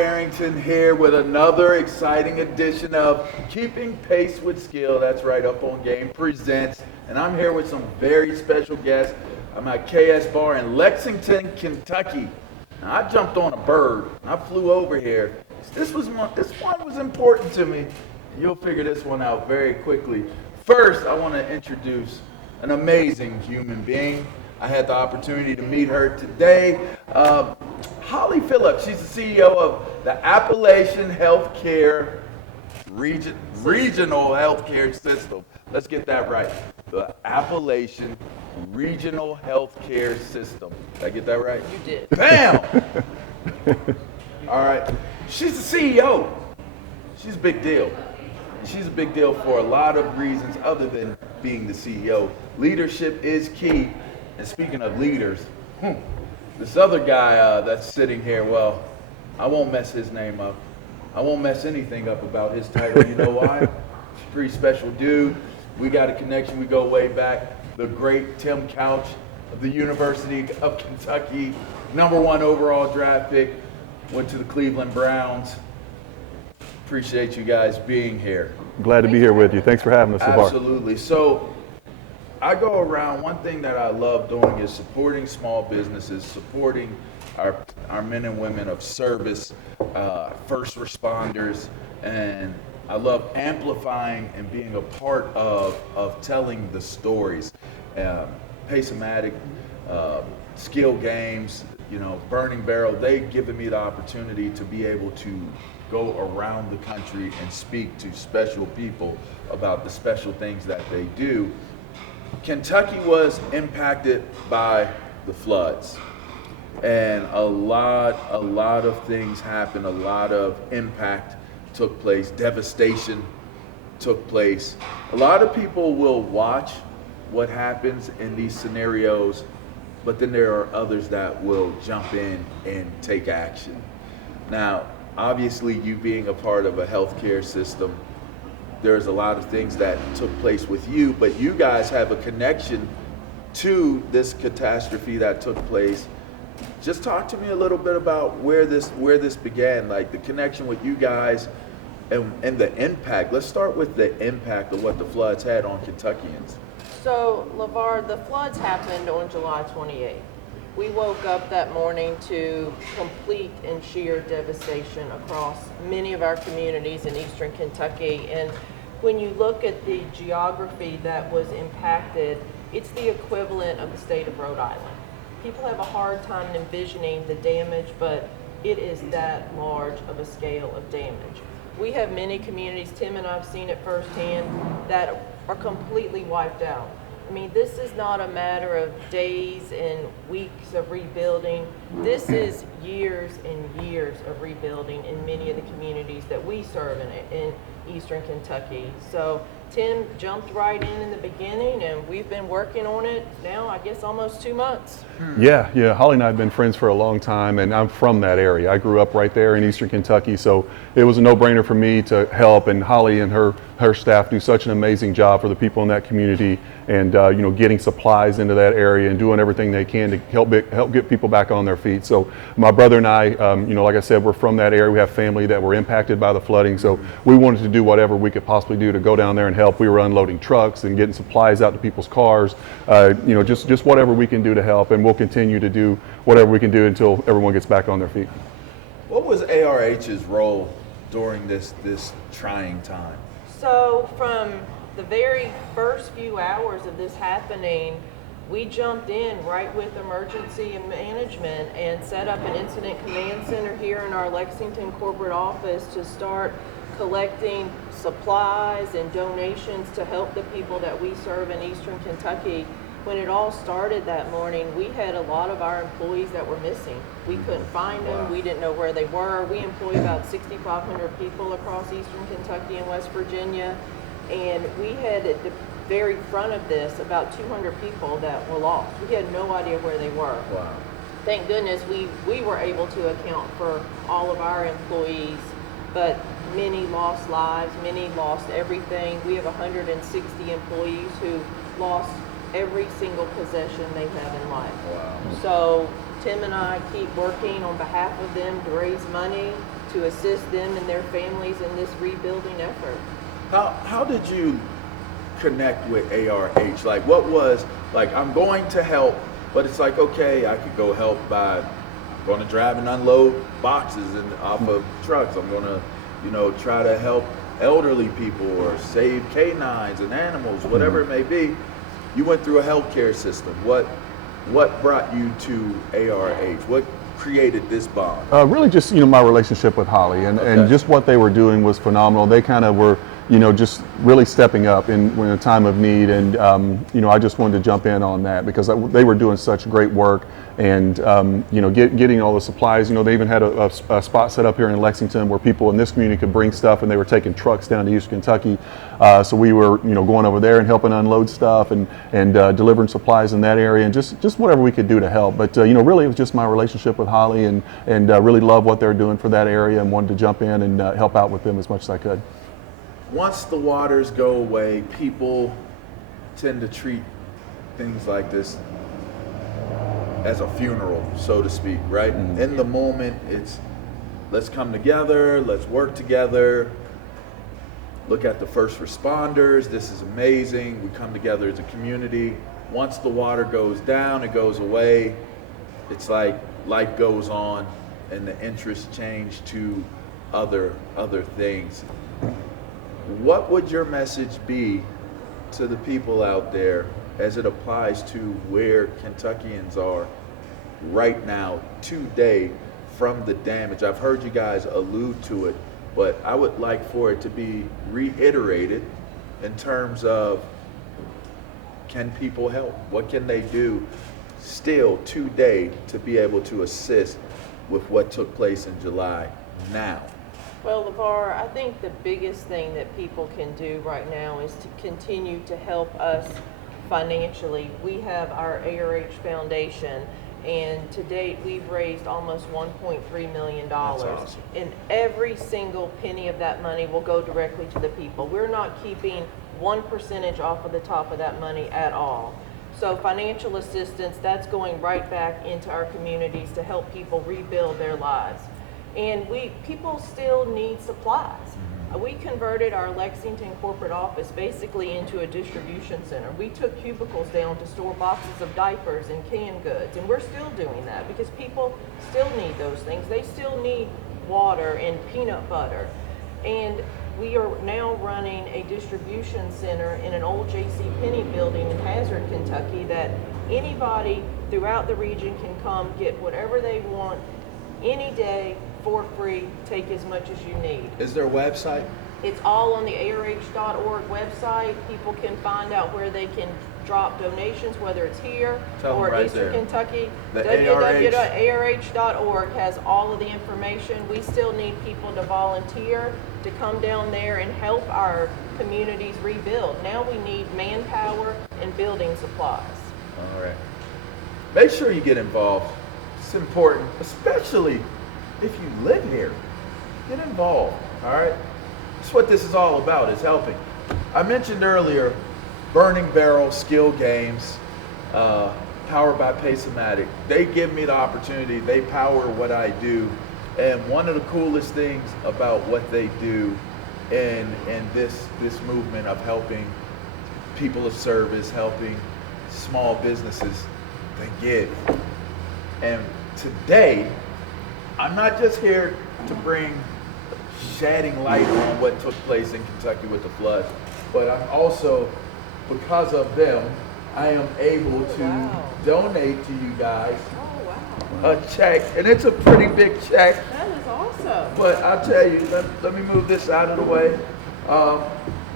Arrington here with another exciting edition of Keeping Pace with Skill. That's right, Up on Game presents. And I'm here with some very special guests. I'm at KS Bar in Lexington, Kentucky. Now, I jumped on a bird. I flew over here. This one was important to me. You'll figure this one out very quickly. First, I want to introduce an amazing human being. I had the opportunity to meet her today. Holly Phillips, she's the CEO of the Appalachian Healthcare Regional Healthcare System. Let's get that right. The Appalachian Regional Healthcare System. Did I get that right? You did. Bam! All right. She's the CEO. She's a big deal. She's a big deal for a lot of reasons other than being the CEO. Leadership is key. And speaking of leaders, this other guy that's sitting here, well, I won't mess his name up. I won't mess anything up about his title. You know why? He's a pretty special dude. We got a connection. We go way back. The great Tim Couch of the University of Kentucky, #1 overall draft pick, went to the Cleveland Browns. Appreciate you guys being here. Glad to be here with you. Thanks for having us, LaVar. Absolutely. So I go around, one thing that I love doing is supporting small businesses, supporting our men and women of service, first responders, and I love amplifying and being a part of telling the stories. Pace-O-Matic, Skill Games, Burning Barrel, they've given me the opportunity to be able to go around the country and speak to special people about the special things that they do. Kentucky was impacted by the floods, and a lot of things happened, a lot of impact took place, devastation took place. A lot of people will watch what happens in these scenarios, but then there are others that will jump in and take action. Now, obviously, you being a part of a healthcare system, there's a lot of things that took place with you, but you guys have a connection to this catastrophe that took place. Just talk to me a little bit about where this began, like the connection with you guys and the impact. Let's start with the impact of what the floods had on Kentuckians. So, LaVar, the floods happened on July 28th. We woke up that morning to complete and sheer devastation across many of our communities in eastern Kentucky. And when you look at the geography that was impacted, it's the equivalent of the state of Rhode Island. People have a hard time envisioning the damage, but it is that large of a scale of damage. We have many communities, Tim and I have seen it firsthand, that are completely wiped out. I mean, this is not a matter of days and weeks of rebuilding. This is years and years of rebuilding in many of the communities that we serve in eastern Kentucky. So Tim jumped right in the beginning, and we've been working on it now, I guess, almost 2 months. Yeah. Holly and I have been friends for a long time, and I'm from that area. I grew up right there in eastern Kentucky, so it was a no-brainer for me to help. And Holly and her staff do such an amazing job for the people in that community, and getting supplies into that area and doing everything they can to help get people back on their feet. So my brother and I, like I said, we're from that area. We have family that were impacted by the flooding, so we wanted to do whatever we could possibly do to go down there and help. We were unloading trucks and getting supplies out to people's cars, just whatever we can do to help, and we'll continue to do whatever we can do until everyone gets back on their feet. What was ARH's role during this trying time? So from the very first few hours of this happening, we jumped in right with emergency and management and set up an incident command center here in our Lexington corporate office to start collecting supplies and donations to help the people that we serve in eastern Kentucky. When it all started that morning, we had a lot of our employees that were missing. We couldn't find them. We didn't know where they were. We employ about 6,500 people across eastern Kentucky and West Virginia. And we had at the very front of this about 200 people that were lost. We had no idea where they were. Wow. Thank goodness we were able to account for all of our employees, but many lost lives, many lost everything. We have 160 employees who lost every single possession they have in life. Wow. So Tim and I keep working on behalf of them to raise money to assist them and their families in this rebuilding effort. How did you connect with ARH? Like, what was, like, I'm going to help, but it's like, okay, I could go help by going to drive and unload boxes off of trucks. I'm going to, try to help elderly people or save canines and animals, whatever it may be. You went through a healthcare system. What brought you to ARH? What created this bond? Really just, my relationship with Holly and just what they were doing was phenomenal. They kind of were, just really stepping up in a time of need. And, I just wanted to jump in on that because they were doing such great work and, getting all the supplies. They even had a spot set up here in Lexington where people in this community could bring stuff, and they were taking trucks down to Eastern Kentucky. So we were, going over there and helping unload stuff and delivering supplies in that area and just whatever we could do to help. But, really it was just my relationship with Holly and really love what they're doing for that area and wanted to jump in and help out with them as much as I could. Once the waters go away, people tend to treat things like this as a funeral, so to speak, right? Mm-hmm. In the moment, it's let's come together, let's work together, look at the first responders, this is amazing, we come together as a community. Once the water goes down, it goes away, it's like life goes on and the interests change to other things. What would your message be to the people out there as it applies to where Kentuckians are right now, today, from the damage? I've heard you guys allude to it, but I would like for it to be reiterated in terms of, can people help? What can they do still today to be able to assist with what took place in July now? Well, LaVar, I think the biggest thing that people can do right now is to continue to help us financially. We have our ARH Foundation, and to date we've raised almost $1.3 million. That's awesome. And every single penny of that money will go directly to the people. We're not keeping 1% off of the top of that money at all. So financial assistance, that's going right back into our communities to help people rebuild their lives. And people still need supplies. We converted our Lexington corporate office basically into a distribution center. We took cubicles down to store boxes of diapers and canned goods, and we're still doing that because people still need those things. They still need water and peanut butter. And we are now running a distribution center in an old J.C. Penney building in Hazard, Kentucky, that anybody throughout the region can come get whatever they want any day for free, take as much as you need. Is there a website? It's all on the ARH.org website. People can find out where they can drop donations, whether it's here or right Eastern there. Kentucky. The www.arh.org has all of the information. We still need people to volunteer to come down there and help our communities rebuild. Now we need manpower and building supplies. All right. Make sure you get involved. It's important, especially if you live here. Get involved, all right? That's what this is all about, is helping. I mentioned earlier, Burning Barrel Skill Games, powered by Pace-O-Matic. They give me the opportunity, they power what I do. And one of the coolest things about what they do in this movement of helping people of service, helping small businesses, they give. And today, I'm not just here to bring shedding light on what took place in Kentucky with the floods, but I'm also, because of them, I am able to donate to you guys a check, and it's a pretty big check. That is awesome. But I'll tell you, let me move this out of the way.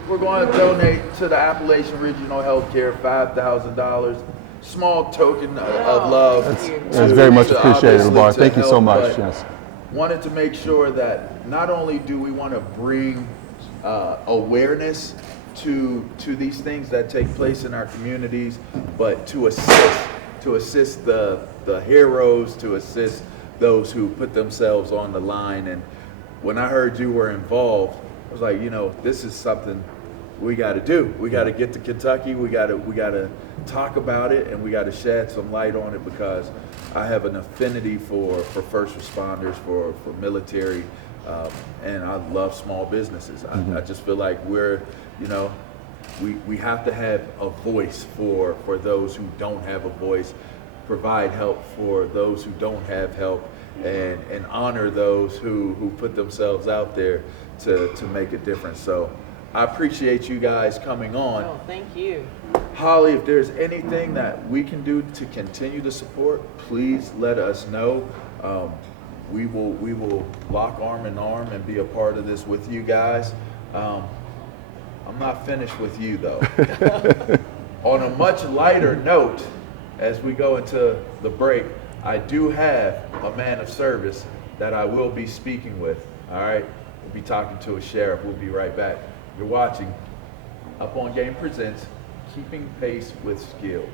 We're going to donate to the Appalachian Regional Healthcare $5,000. Small token of love. That's very much appreciated, LaVar. Thank you so much. Yes. Wanted to make sure that not only do we want to bring awareness to these things that take place in our communities, but to assist the heroes, to assist those who put themselves on the line. And when I heard you were involved, I was like, this is something we got to do. We got to get to Kentucky. We got to talk about it, and we got to shed some light on it, because I have an affinity for first responders, for military, and I love small businesses. I just feel like we're, we have to have a voice for those who don't have a voice, provide help for those who don't have help, and honor those who put themselves out there to make a difference. So I appreciate you guys coming on. Oh, thank you. Holly, if there's anything that we can do to continue to support, please let us know. We will lock arm in arm and be a part of this with you guys. I'm not finished with you though. On a much lighter note, as we go into the break, I do have a man of service that I will be speaking with. All right, we'll be talking to a sheriff. We'll be right back. You're watching Up on Game presents Keeping Pace with Skill.